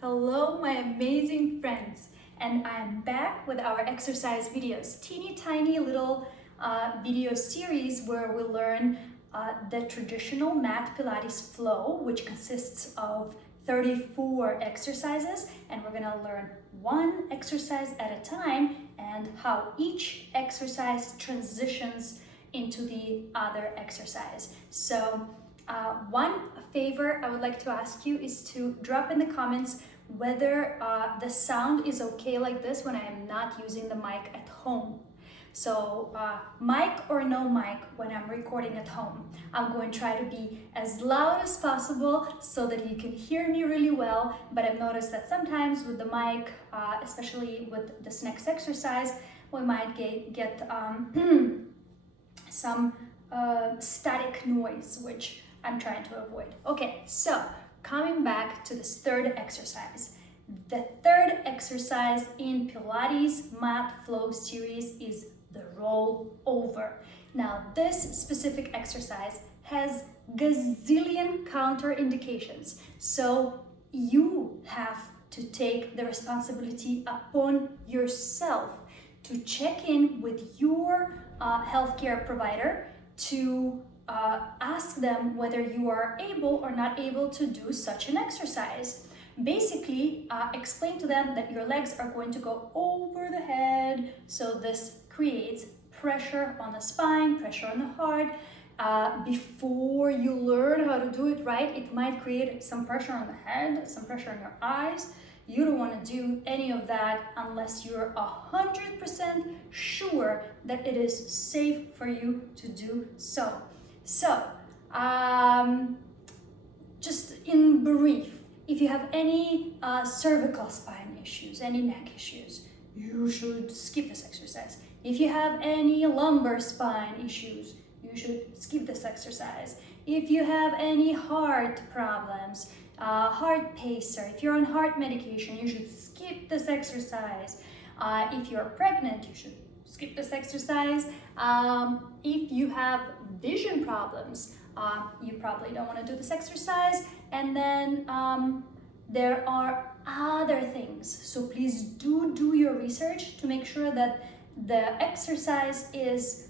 Hello, my amazing friends, and I'm back with our exercise videos, teeny tiny little video series where we learn the traditional mat Pilates flow, which consists of 34 exercises, and we're gonna learn one exercise at a time and how each exercise transitions into the other exercise. So one favor I would like to ask you is to drop in the comments whether the sound is okay like this when I am not using the mic at home. So mic or no mic when I'm recording at home. I'm going to try to be as loud as possible so that you can hear me really well, but I've noticed that sometimes with the mic, especially with this next exercise, we might get some static noise, which I'm trying to avoid. Okay, so coming back to this third exercise. The third exercise in Pilates Mat Flow series is the roll over. Now, this specific exercise has gazillion counterindications, so you have to take the responsibility upon yourself to check in with your healthcare provider to ask them whether you are able or not able to do such an exercise. Basically, explain to them that your legs are going to go over the head, so this creates pressure on the spine, pressure on the heart. Before you learn how to do it right, it might create some pressure on the head, some pressure on your eyes. You don't want to do any of that unless you're 100% sure that it is safe for you to do so. So, just in brief, if you have any cervical spine issues, any neck issues, you should skip this exercise. If you have any lumbar spine issues, you should skip this exercise. If you have any heart problems, heart pacer, if you're on heart medication, you should skip this exercise. If you're pregnant, you should skip this exercise. If you have vision problems, you probably don't want to do this exercise. And then there are other things. So please do your research to make sure that the exercise is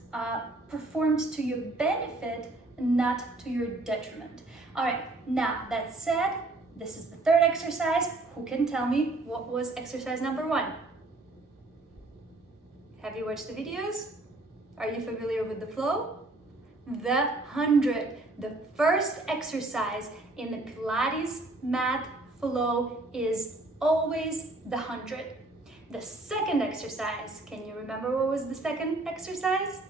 performed to your benefit, not to your detriment. All right, now that said, this is the third exercise. Who can tell me what was exercise number 1? Have you watched the videos? Are you familiar with the flow? The 100. The first exercise in the Pilates Mat Flow is always the 100. The second exercise, can you remember what was the second exercise?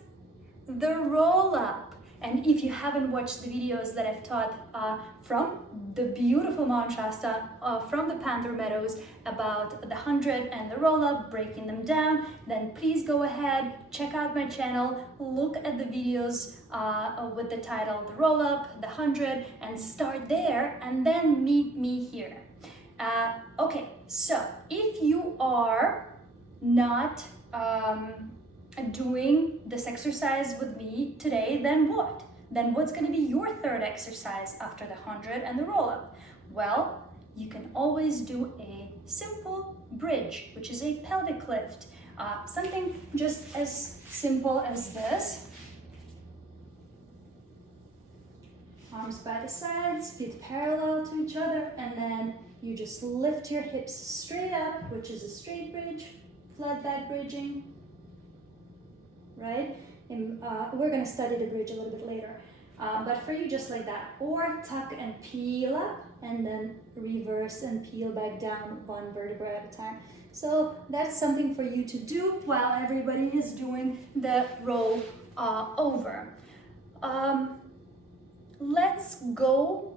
The roll-up. And if you haven't watched the videos that I've taught from the beautiful Mount Shasta, from the Panther Meadows about the 100 and the roll-up, breaking them down, then please go ahead, check out my channel, look at the videos with the title The Roll-Up, the 100, and start there, and then meet me here. Okay, so if you are not doing this exercise with me today, then what? Then what's going to be your third exercise after the 100 and the roll-up? Well, you can always do a simple bridge, which is a pelvic lift. Something just as simple as this. Arms by the sides, feet parallel to each other, and then you just lift your hips straight up, which is a straight bridge, flat back bridging. Right? And, we're going to study the bridge a little bit later. But for you, just like that. Or tuck and peel up, and then reverse and peel back down one vertebra at a time. So that's something for you to do while everybody is doing the roll over. Let's go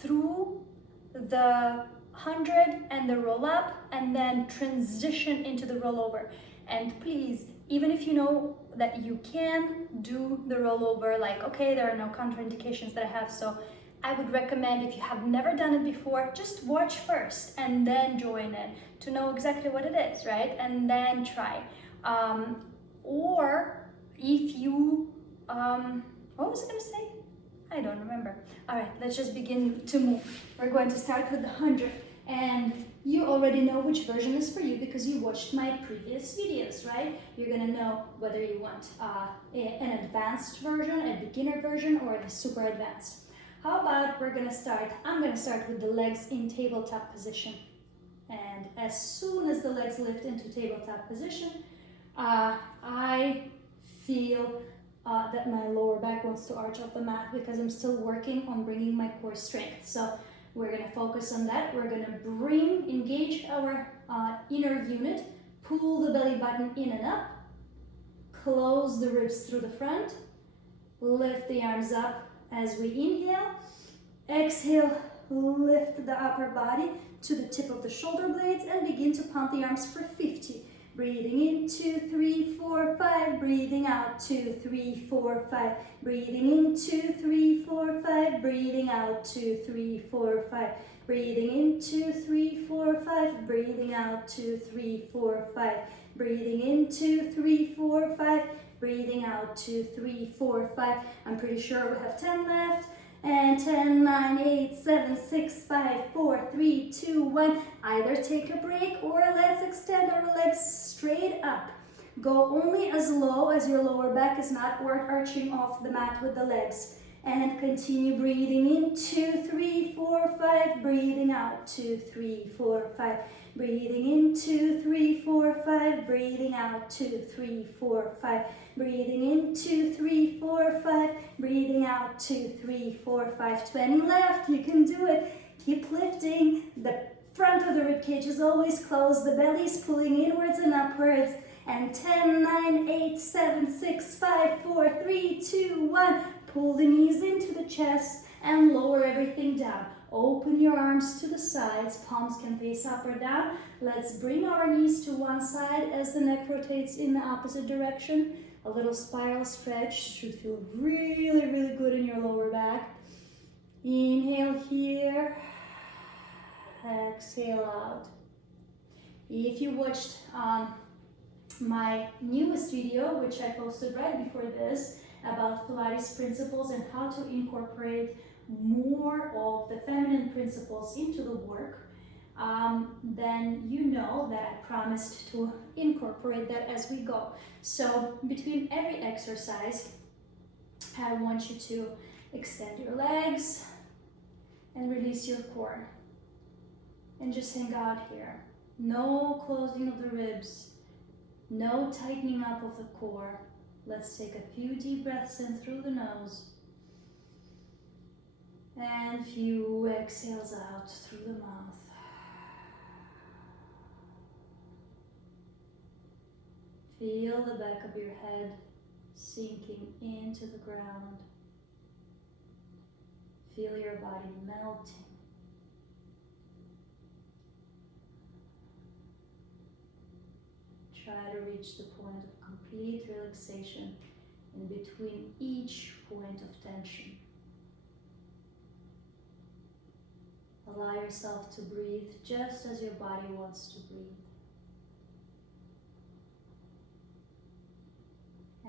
through the 100 and the roll up, and then transition into the rollover. And please, even if you know that you can do the rollover, like, okay, there are no contraindications that I have, so I would recommend, if you have never done it before, just watch first and then join in to know exactly what it is, right? And then try. Or if you, what was I gonna say? I don't remember. All right, let's just begin to move. We're going to start with the 100. And you already know which version is for you because you watched my previous videos, right? You're gonna know whether you want an advanced version, a beginner version, or a super advanced. How about I'm gonna start with the legs in tabletop position. And as soon as the legs lift into tabletop position, I feel that my lower back wants to arch off the mat because I'm still working on bringing my core strength. So we're gonna focus on that. We're gonna engage our inner unit, pull the belly button in and up, close the ribs through the front, lift the arms up as we inhale, exhale, lift the upper body to the tip of the shoulder blades and begin to pump the arms for 50. Breathing in, 2, 3, 4, 5. Breathing out, 2, 3, 4, 5. Breathing in, 2, 3, 4, 5. Breathing out, 2, 3, 4, 5. Breathing in, 2, 3, 4, 5. Breathing out, 2, 3, 4, 5. Breathing in, 2, 3, 4, 5. Breathing out, 2, 3, 4, 5. I'm pretty sure we have 10 left. And 10, 9, 8, 7, 6, 5, 4, 3, 2, 1. Either take a break or let's extend our legs straight up. Go only as low as your lower back is not arching off the mat with the legs. And continue breathing in, 2, 3, 4, 5. Breathing out, 2, 3, 4, 5. Breathing in, 2, 3, 4, 5. Breathing out, 2, 3, 4, 5. Breathing in, 2, 3, 4, 5. Breathing out, 2, 3, 4, 5. 20 left, you can do it. Keep lifting. The front of the rib cage is always closed. The belly is pulling inwards and upwards. And 10, 9, 8, 7, 6, 5, 4, 3, 2, 1. Pull the knees into the chest and lower everything down. Open your arms to the sides. Palms can face up or down. Let's bring our knees to one side as the neck rotates in the opposite direction. A little spiral stretch should feel really, really good in your lower back. Inhale here. Exhale out. If you watched my newest video, which I posted right before this, about Pilates principles and how to incorporate more of the feminine principles into the work, then you know that I promised to incorporate that as we go. So between every exercise, I want you to extend your legs and release your core. And just hang out here. No closing of the ribs, no tightening up of the core. Let's take a few deep breaths in through the nose and few exhales out through the mouth. Feel the back of your head sinking into the ground. Feel your body melting. Try to reach the point of complete relaxation in between each point of tension. Allow yourself to breathe just as your body wants to breathe.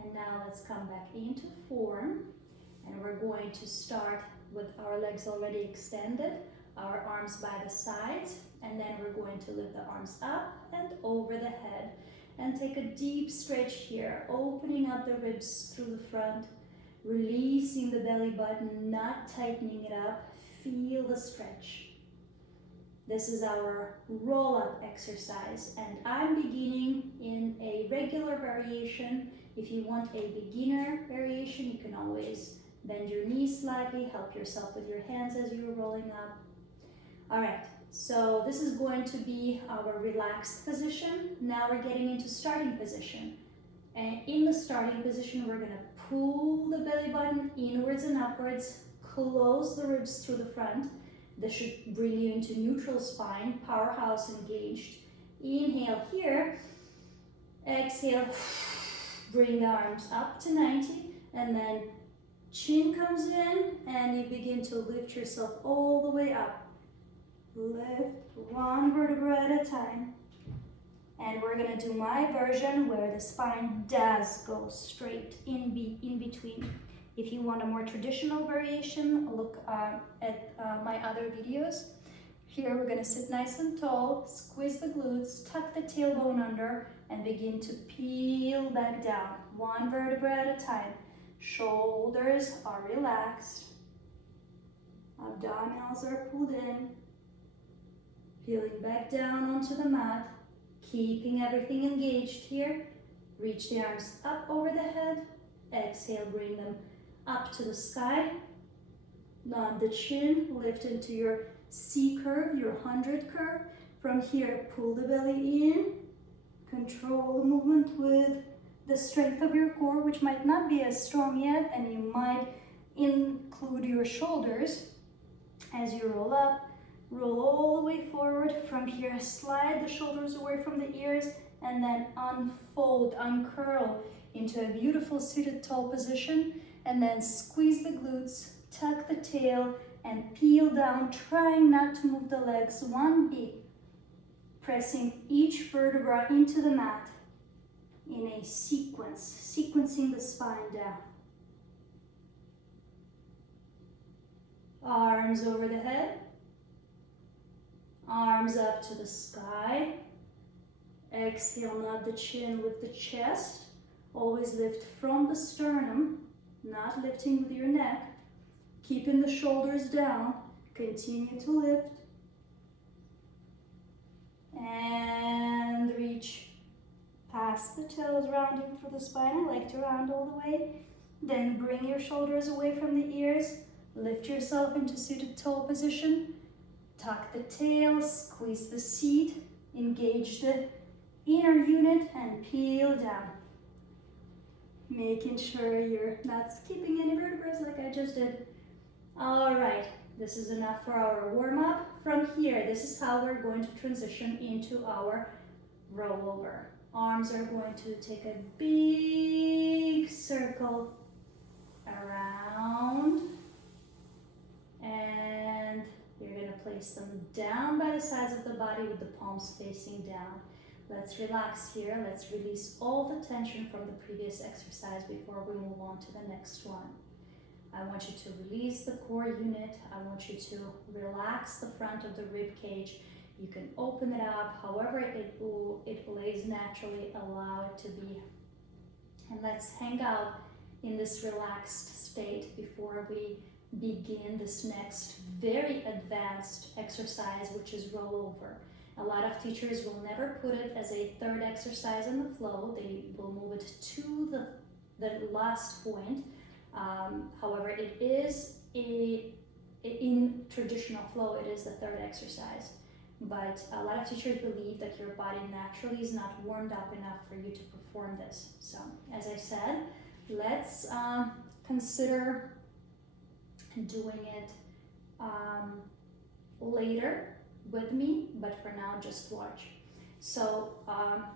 And now let's come back into form, and we're going to start with our legs already extended, our arms by the sides, and then we're going to lift the arms up and over the head. And take a deep stretch here, opening up the ribs through the front, releasing the belly button, not tightening it up. Feel the stretch. This is our roll-up exercise, and I'm beginning in a regular variation. If you want a beginner variation, you can always bend your knees slightly, help yourself with your hands as you're rolling up. All right. So this is going to be our relaxed position. Now we're getting into starting position. And in the starting position, we're gonna pull the belly button inwards and upwards, close the ribs through the front. This should bring you into neutral spine, powerhouse engaged. Inhale here, exhale, bring the arms up to 90, and then chin comes in, and you begin to lift yourself all the way up. Lift one vertebra at a time. And we're gonna do my version where the spine does go straight in between. If you want a more traditional variation, look at my other videos. Here we're gonna sit nice and tall, squeeze the glutes, tuck the tailbone under, and begin to peel back down, one vertebra at a time. Shoulders are relaxed, abdominals are pulled in, peeling back down onto the mat, keeping everything engaged here. Reach the arms up over the head, exhale, bring them up to the sky. Nod the chin, lift into your C curve, your 100 curve. From here, pull the belly in, control the movement with the strength of your core, which might not be as strong yet, and you might include your shoulders as you roll up. Roll all the way forward. From here, slide the shoulders away from the ears, and then unfold, uncurl into a beautiful seated tall position, and then squeeze the glutes, tuck the tail, and peel down, trying not to move the legs one beat, pressing each vertebra into the mat in a sequence, sequencing the spine down. Arms over the head, arms up to the sky. Exhale, nod the chin, lift the chest. Always lift from the sternum, not lifting with your neck. Keeping the shoulders down, continue to lift. And reach past the toes, rounding through the spine. I like to round all the way. Then bring your shoulders away from the ears. Lift yourself into seated tall position. Tuck the tail, squeeze the seat, engage the inner unit, and peel down. Making sure you're not skipping any vertebrae like I just did. All right, this is enough for our warm-up. From here, this is how we're going to transition into our rollover. Arms are going to take a big circle around, and you're going to place them down by the sides of the body with the palms facing down. Let's relax here. Let's release all the tension from the previous exercise before we move on to the next one. I want you to release the core unit. I want you to relax the front of the rib cage. You can open it up however it lays naturally. Allow it to be. And let's hang out in this relaxed state before we begin this next very advanced exercise, which is rollover. A lot of teachers will never put it as a third exercise in the flow. They will move it to the last point. However, it is in traditional flow, it is the third exercise. But a lot of teachers believe that your body naturally is not warmed up enough for you to perform this. So, as I said, let's consider doing it later with me, but for now, just watch. So,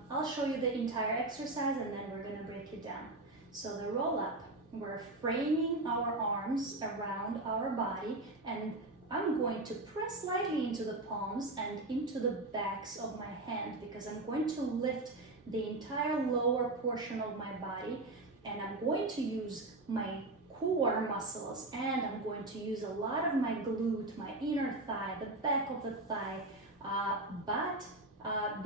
I'll show you the entire exercise and then we're gonna break it down. So the roll up, we're framing our arms around our body, and I'm going to press lightly into the palms and into the backs of my hand because I'm going to lift the entire lower portion of my body, and I'm going to use my core muscles, and I'm going to use a lot of my glute, my inner thigh, the back of the thigh, but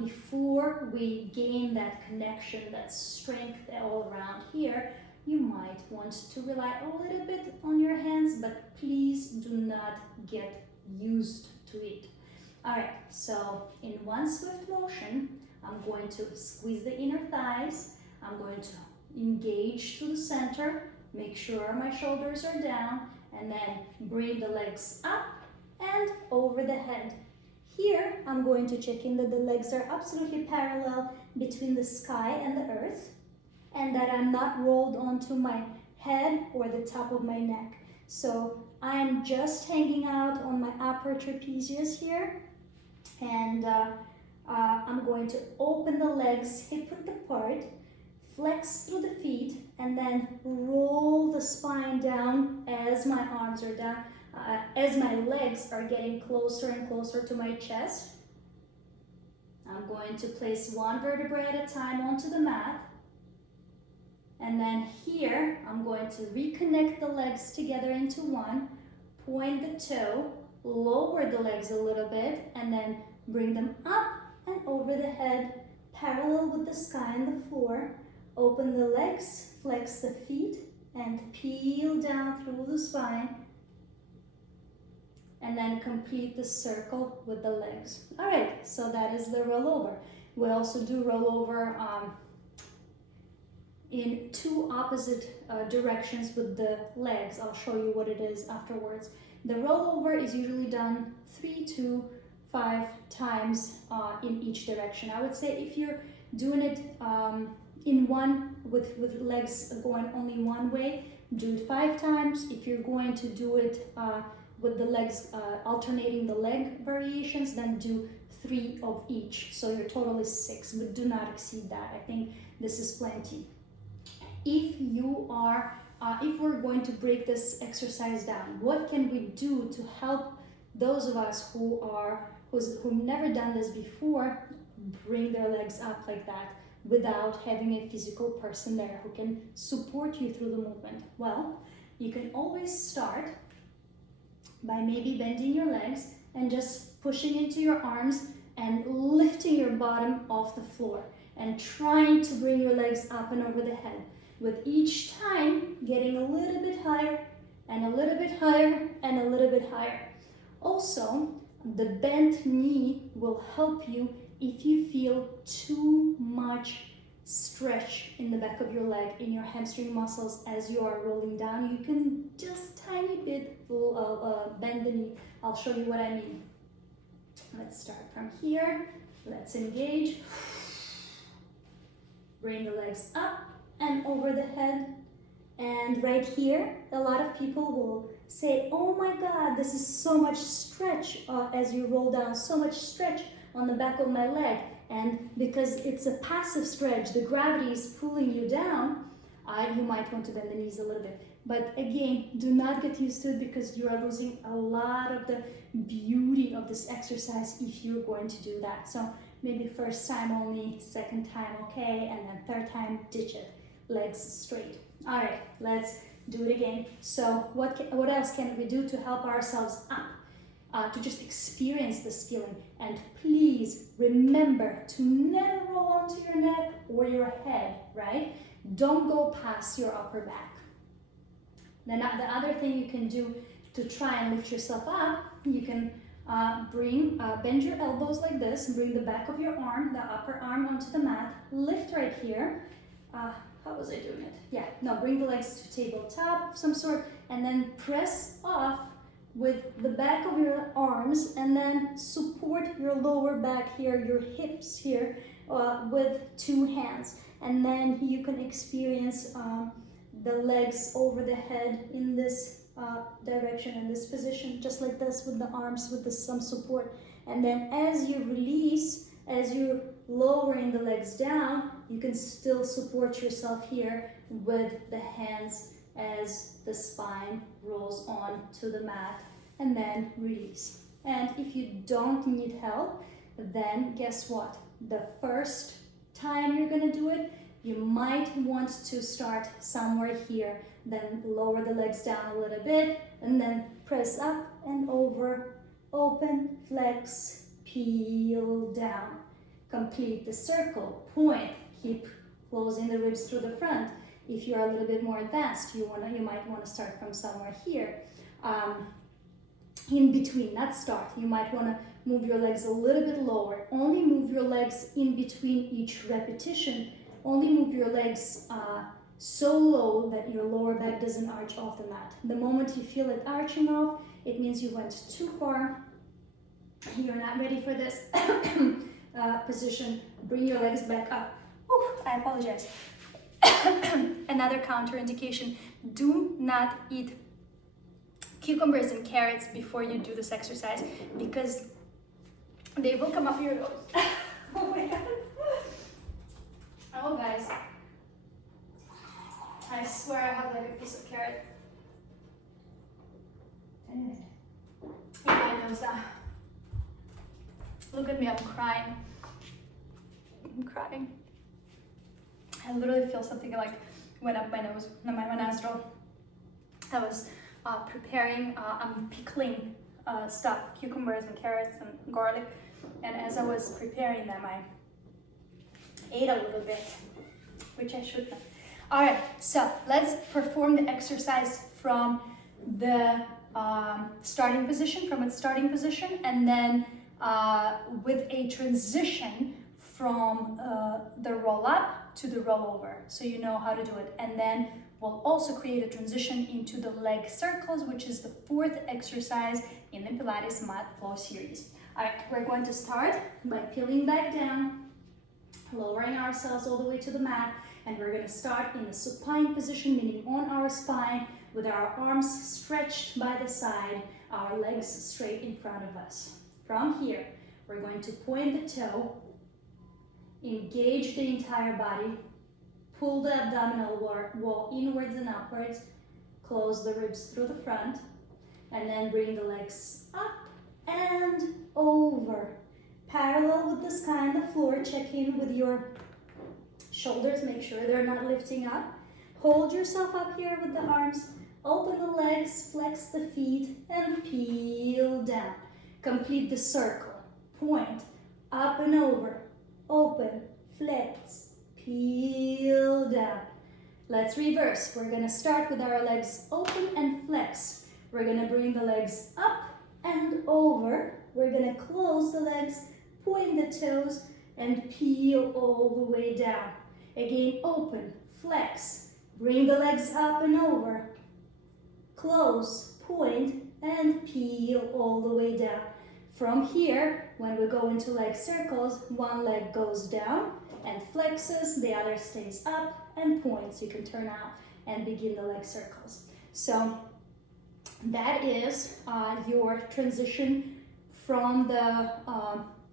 before we gain that connection, that strength all around here, you might want to rely a little bit on your hands, but please do not get used to it. All right, so in one swift motion, I'm going to squeeze the inner thighs. I'm going to engage to the center, make sure my shoulders are down, and then bring the legs up and over the head. Here, I'm going to check in that the legs are absolutely parallel between the sky and the earth, and that I'm not rolled onto my head or the top of my neck. So I'm just hanging out on my upper trapezius here, and I'm going to open the legs hip-width apart, flex through the feet, and then roll the spine down as my arms are down, as my legs are getting closer and closer to my chest. I'm going to place one vertebra at a time onto the mat. And then here, I'm going to reconnect the legs together into one, point the toe, lower the legs a little bit and then bring them up and over the head, parallel with the sky and the floor. Open the legs, flex the feet, and peel down through the spine. And then complete the circle with the legs. All right, so that is the rollover. We also do rollover in two opposite directions with the legs. I'll show you what it is afterwards. The rollover is usually done 3 to 5 times in each direction. I would say if you're doing it in one with legs going only one way, do it 5 times. If you're going to do it with the legs alternating the leg variations, then do 3 of each. So your total is 6, but do not exceed that. I think this is plenty. If you are, if we're going to break this exercise down, what can we do to help those of us who've never done this before bring their legs up like that without having a physical person there who can support you through the movement? Well, you can always start by maybe bending your legs and just pushing into your arms and lifting your bottom off the floor and trying to bring your legs up and over the head. With each time, getting a little bit higher and a little bit higher and a little bit higher. Also, the bent knee will help you if you feel too much stretch in the back of your leg, in your hamstring muscles as you are rolling down. You can just tiny bit bend the knee. I'll show you what I mean. Let's start from here. Let's engage. Bring the legs up and over the head. And right here, a lot of people will say, oh my God, this is so much stretch as you roll down, so much stretch on the back of my leg. And because it's a passive stretch, the gravity is pulling you down, you might want to bend the knees a little bit. But again, do not get used to it because you are losing a lot of the beauty of this exercise if you're going to do that. So maybe first time only, second time okay, and then third time ditch it. Legs straight. All right, let's do it again. So what else can we do to help ourselves up? To just experience this feeling. And please remember to never roll onto your neck or your head, right? Don't go past your upper back. Then the other thing you can do to try and lift yourself up, you can bend your elbows like this, bring the back of your arm, the upper arm onto the mat, lift right here. How was I doing it? Yeah, no, bring the legs to tabletop of some sort, and then press off with the back of your arms, and then support your lower back here, your hips here, with 2 hands. And then you can experience the legs over the head in this direction, in this position, just like this, with the arms, with some support. And then as you release, as you're lowering the legs down, you can still support yourself here with the hands as the spine rolls on to the mat, and then release. And if you don't need help, then guess what? The first time you're gonna do it, you might want to start somewhere here, then lower the legs down a little bit, and then press up and over, open, flex, peel down. Complete the circle, point, keep closing the ribs through the front. If you're a little bit more advanced, you might want to start from somewhere here. In between, not start. You might want to move your legs a little bit lower. Only move your legs in between each repetition. Only move your legs so low that your lower back doesn't arch off the mat. The moment you feel it arching off, it means you went too far. You're not ready for this position. Bring your legs back up. Ooh, I apologize. Another counterindication, do not eat cucumbers and carrots before you do this exercise because they will come up your nose. Oh my God. Oh guys, I swear I have like a piece of carrot in my nose. Look at me, I'm crying. I'm crying. I literally feel something like went up my nose, my nostril. I was preparing, I'm pickling stuff, cucumbers and carrots and garlic. And as I was preparing them, I ate a little bit, which I shouldn't have. All right, so let's perform the exercise from the starting position, and then with a transition from the roll up to the roll over, so you know how to do it. And then we'll also create a transition into the leg circles, which is the fourth exercise in the Pilates Mat Flow series. All right, we're going to start by peeling back down, lowering ourselves all the way to the mat, and we're going to start in the supine position, meaning on our spine, with our arms stretched by the side, our legs straight in front of us. From here, we're going to point the toe, engage the entire body, pull the abdominal wall inwards and upwards, close the ribs through the front, and then bring the legs up and over. Parallel with the sky and the floor, check in with your shoulders, make sure they're not lifting up. Hold yourself up here with the arms, open the legs, flex the feet, and peel down. Complete the circle. Point, up and over, open, flex, peel down. Let's reverse. We're gonna start with our legs open and flex. We're gonna bring the legs up and over. We're gonna close the legs, point the toes, and peel all the way down. Again, open, flex, bring the legs up and over, close, point, and peel all the way down. From here, when we go into leg circles, one leg goes down and flexes, the other stays up and points. You can turn out and begin the leg circles. So that is your transition from the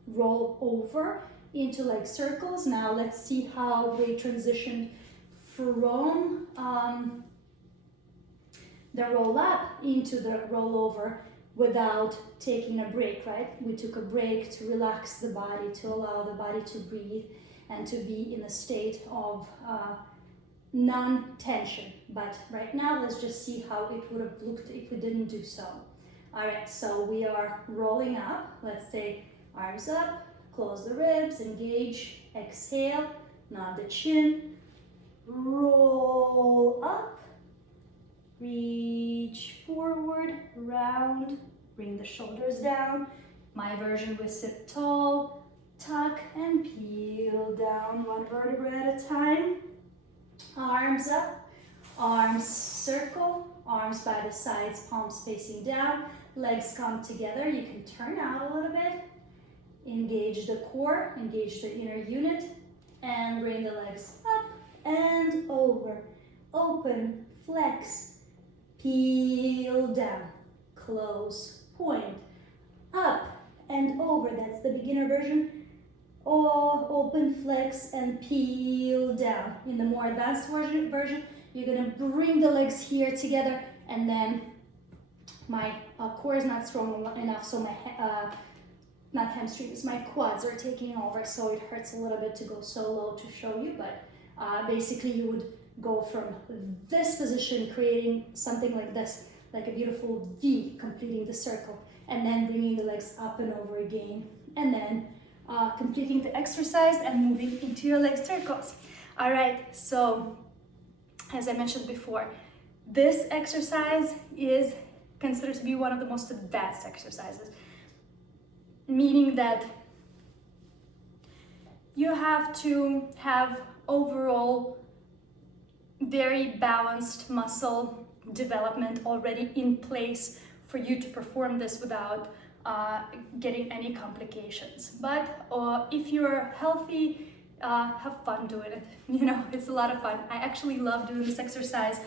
roll over into leg circles. Now let's see how we transition from the roll up into the roll over without taking a break, right? We took a break to relax the body, to allow the body to breathe and to be in a state of non-tension. But right now, let's just see how it would have looked if we didn't do so. All right, so we are rolling up. Let's say arms up, close the ribs, engage, exhale, nod the chin, roll up, reach forward, round, bring the shoulders down. My version, we sit tall, tuck, and peel down one vertebra at a time. Arms up, arms circle, arms by the sides, palms facing down, legs come together. You can turn out a little bit, engage the core, engage the inner unit, and bring the legs up and over. Open, flex, peel down, close, point, up and over. That's the beginner version. Or open, flex, and peel down. In the more advanced version, you're gonna bring the legs here together, and then my core is not strong enough, so my not hamstrings, my quads are taking over, so it hurts a little bit to go so low to show you, but basically you would go from this position, creating something like this, like a beautiful V, completing the circle, and then bringing the legs up and over again, and then completing the exercise and moving into your leg circles. All right, so as I mentioned before, this exercise is considered to be one of the most advanced exercises, meaning that you have to have overall very balanced muscle development already in place for you to perform this without getting any complications. But if you're healthy, have fun doing it. You know, it's a lot of fun. I actually love doing this exercise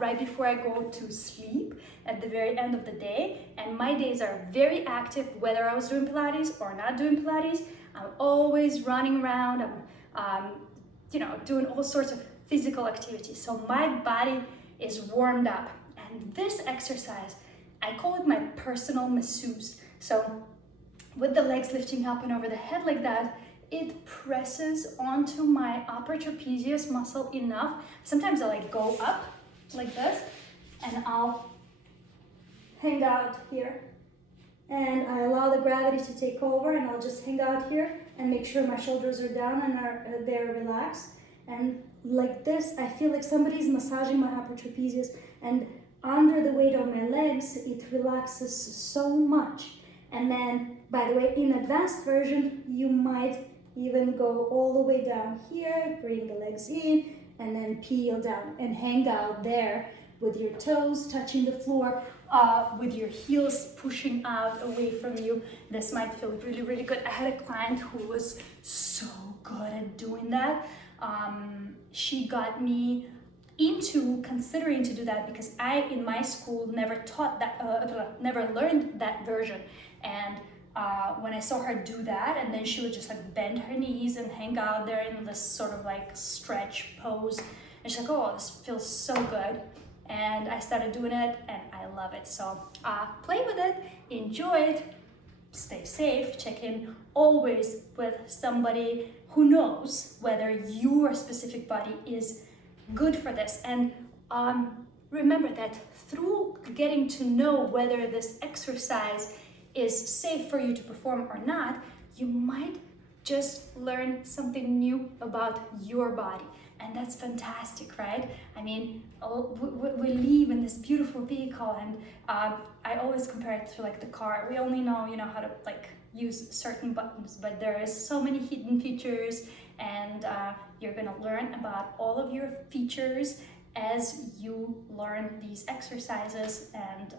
right before I go to sleep at the very end of the day. And my days are very active, whether I was doing Pilates or not doing Pilates. I'm always running around. I'm, you know, doing all sorts of physical activities. So my body is warmed up. And this exercise, I call it my personal masseuse. So with the legs lifting up and over the head like that, it presses onto my upper trapezius muscle enough. Sometimes I like go up like this and I'll hang out here and I allow the gravity to take over, and I'll just hang out here and make sure my shoulders are down and they're relaxed. And like this, I feel like somebody's massaging my upper trapezius, and under the weight of my legs, it relaxes so much. And then, by the way, in advanced version, you might even go all the way down here, bring the legs in, and then peel down and hang out there with your toes touching the floor, with your heels pushing out away from you. This might feel really, really good. I had a client who was so good at doing that. She got me into considering to do that because I, in my school, never taught that, never learned that version. And when I saw her do that, and then she would just like bend her knees and hang out there in this sort of like stretch pose, and she's like, oh, this feels so good. And I started doing it, and I love it. So play with it, enjoy it, stay safe, check in always with somebody who knows whether your specific body is good for this. And remember that through getting to know whether this exercise is safe for you to perform or not, you might just learn something new about your body. And that's fantastic, right? I mean, we live in this beautiful vehicle, and I always compare it to like the car. We only know, how to like use certain buttons, but there is so many hidden features, and you're gonna learn about all of your features as you learn these exercises, and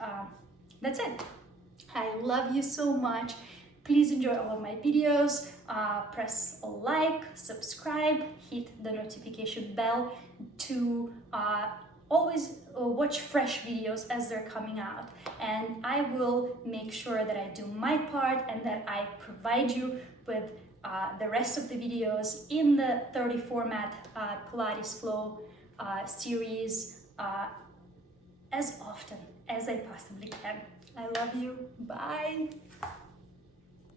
that's it. I love you so much. Please enjoy all of my videos. Press a like, subscribe, hit the notification bell to always watch fresh videos as they're coming out. And I will make sure that I do my part and that I provide you with the rest of the videos in the 34 mat Pilates Flow series as often as I possibly can. I love you. Bye.